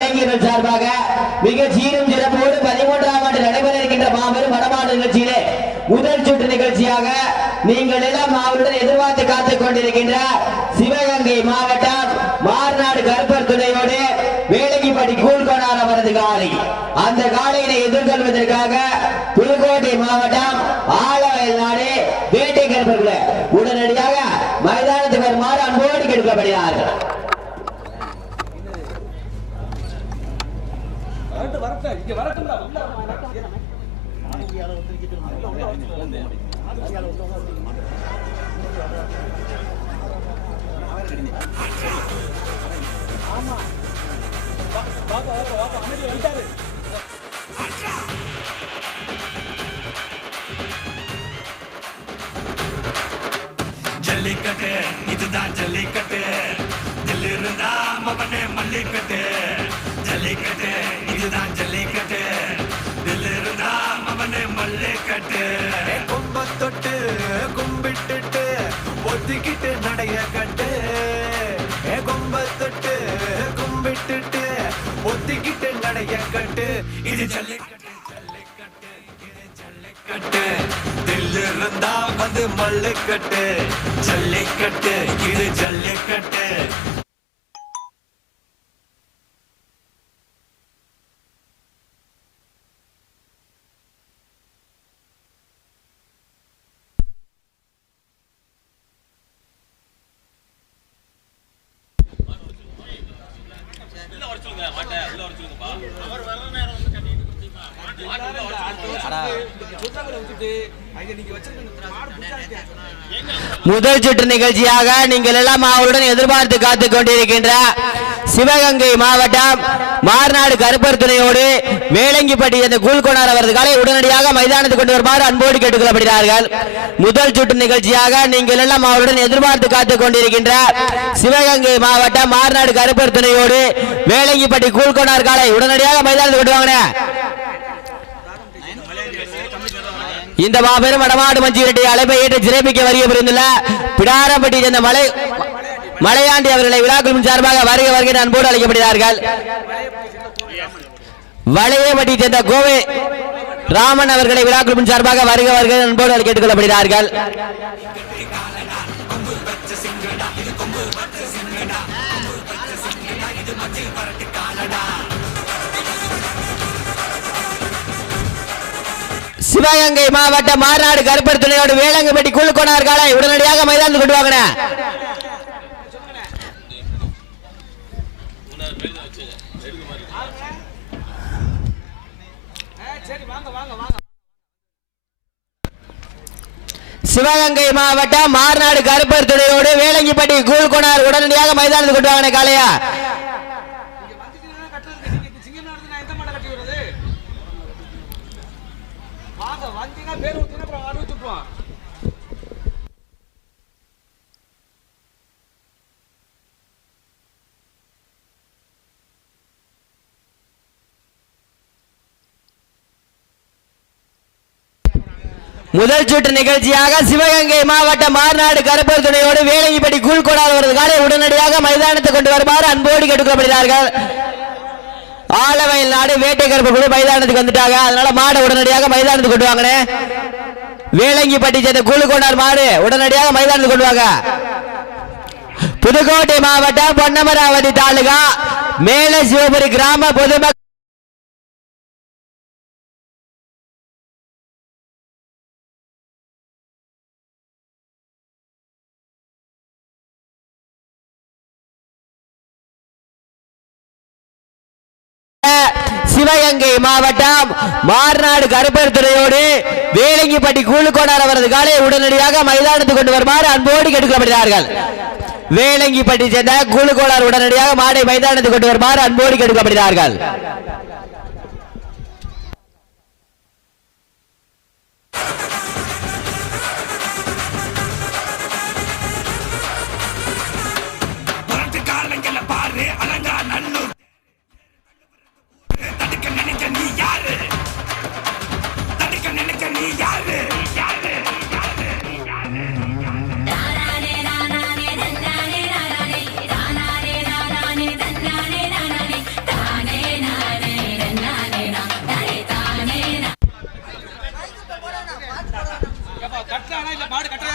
இளைஞர்கள் சார்பாக மிக சீரும் சிறப்போடு பதிமூன்றாம் ஆண்டு நடைபெற இருக்கின்ற மாபெரும் வடமாடு நிகழ்ச்சியிலே முதல் சுற்று நிகழ்ச்சியாக நீங்கள் எல்லாம் அவருடன் எதிர்பார்த்து காத்துக் கொண்டிருக்கின்ற சிவகங்கை மாவட்டம் மார்நாடு கருப்பர் துணையோடு வேலங்கிப்பட்டி கூழ்கோணார் அவரது காலை. அந்த காலையினை எதிர்கொள்வதற்காக புதுக்கோட்டை மாவட்டம் ஆலவயல் நாடு வேட்டை கருப்பர்களை உடனடியாக மைதானத்துக்கு வருமாறு அன்போடு கேட்கப்படுகிறார்கள் வந்து வரட்டும். இங்க வரட்டும். உள்ள வா. வாப்பா வாப்பா அமைதி வந்துட்டாரு ஜல்லிக்கட்டு இதுதான் ஜல்லிக்கட்டு. தில் இருந்தா மல்லிக்கட்டு. ஜல்லிக்கட்டு இதுதான் ஜல்லிக்கட்டு தில் இருந்தா மவனே மல்லிக்கட்டு. கும்ப தொட்டு கும்பிட்டுட்டு ஒத்திக்கிட்டு நடைய கட்டு கும்ப தொட்டு கும்பிட்டுட்டு ஒத்திக்கிட்டு நடைய கட்டு இது ஜல்லிக்கட்டு. ஜல்லிக்கட்டு இது ஜல்லிக்கட்டு. தில் இருந்தா வந்து மல்லுக்கட்டு. ஜல்லிக்கட்டு இது ஜல்லிக்கட்டு. சுத்தங்களை விட்டுட்டு அங்க முதல் சுற்று நிகழ்ச்சியாக நீங்கள் எல்லாம் அவருடன் எதிர்பார்த்து காத்துக் கொண்டிருக்கின்ற சிவகங்கை மாவட்டம் மார்நாடு கருப்பர் துணையோடு வேலங்கிப்பட்டி என்ற கூழ்கோணார் அவர்களை காலை உடனடியாக மைதானத்துக்கு கொண்டு வருமாறு அன்போடு கேட்டுக்கொள்ளப்படுகிறார்கள். முதல் சுற்று நிகழ்ச்சியாக நீங்கள் எல்லாம் அவருடன் எதிர்பார்த்து காத்துக் கொண்டிருக்கின்ற சிவகங்கை மாவட்டம் மார்நாடு கருப்பர் துணையோடு வேலங்கிப்பட்டி கூழ்கோணார் காலை உடனடியாக மைதானத்துக்கு கொண்டு வாங்கினேன் இந்த மாபெரும் வடமாடு மஞ்சி இரட்டை அழைப்பை ஏற்று சிறப்பிக்க வருகை புரிந்துள்ள பிடாரப்பட்டி சேர்ந்த மலை மலையாண்டி அவர்களை விழாக்குழுவின் சார்பாக வருக வருகை அன்போடு அழைக்கப்படுகிறார்கள். வளையப்பட்டி சேர்ந்த கோவை ராமன் அவர்களை விழாக்குழுவின் சார்பாக வருக வருகை அன்போடு கேட்டுக் கொள்ளப்படுகிறார்கள். சிவகங்கை மாவட்டம் மாநாடு கருப்பர் துணையோடு வேளங்கப்பட்டி குழுக்கோனார் காலை உடனடியாக மைதானத்துக்கு கொண்டு வாங்கின வாங்க சிவகங்கை மாவட்டம் மார்நாடு கருப்பர் துணையோடு வேளங்கிப்பட்டி கூழ்கோனார் உடனடியாக மைதானத்துக்கு கொண்டு வாங்கின காலையா வந்தீங்கன்னா பேர் ஊத்தினா அப்புறம் முதல் சுற்று நிகழ்ச்சியாக சிவகங்கை மாவட்டம் மார்நாடு கருப்பர் துணையோடு வேலங்கிப்பட்டி கூழ்கோனார் அவரது காலை உடனடியாக மைதானத்துக்கு கொண்டு வருமாறு அன்போடு கேட்டுக்கொள்ளப்படுகிறார்கள். ஆலவயல் நாடு வேட்டை கருப்பு குழு மைதானத்துக்கு வந்துட்டாங்க. அதனால மாடை உடனடியாக மைதானத்துக்கு கொண்டு வாங்கினே வேலங்கிப்பட்டி சேர்ந்த கொண்டார் மாடு உடனடியாக மைதானத்துக்கு கொண்டு வாங்க. புதுக்கோட்டை மாவட்டம் பொன்னமராவதி தாலுகா மேல சிவபுரி கிராம பொதுமக்கள் சிவகங்கை மாவட்டம் மார்நாடு கருப்பர் துறையோடு வேலங்கிப்பட்டி கூழுக்கோனார் அவரது காலை உடனடியாக மைதானத்துக்கு கொண்டு வருமாறு அன்போடு கெடுக்கப்படுகிறார்கள் வேலங்கிப்பட்டி சேர்ந்த கூழுக்கோனார் உடனடியாக மாடை மைதானத்துக்கு கொண்டு வருமாறு அன்போடு கெடுக்கப்படுகிறார்கள் மாடு கட்டுற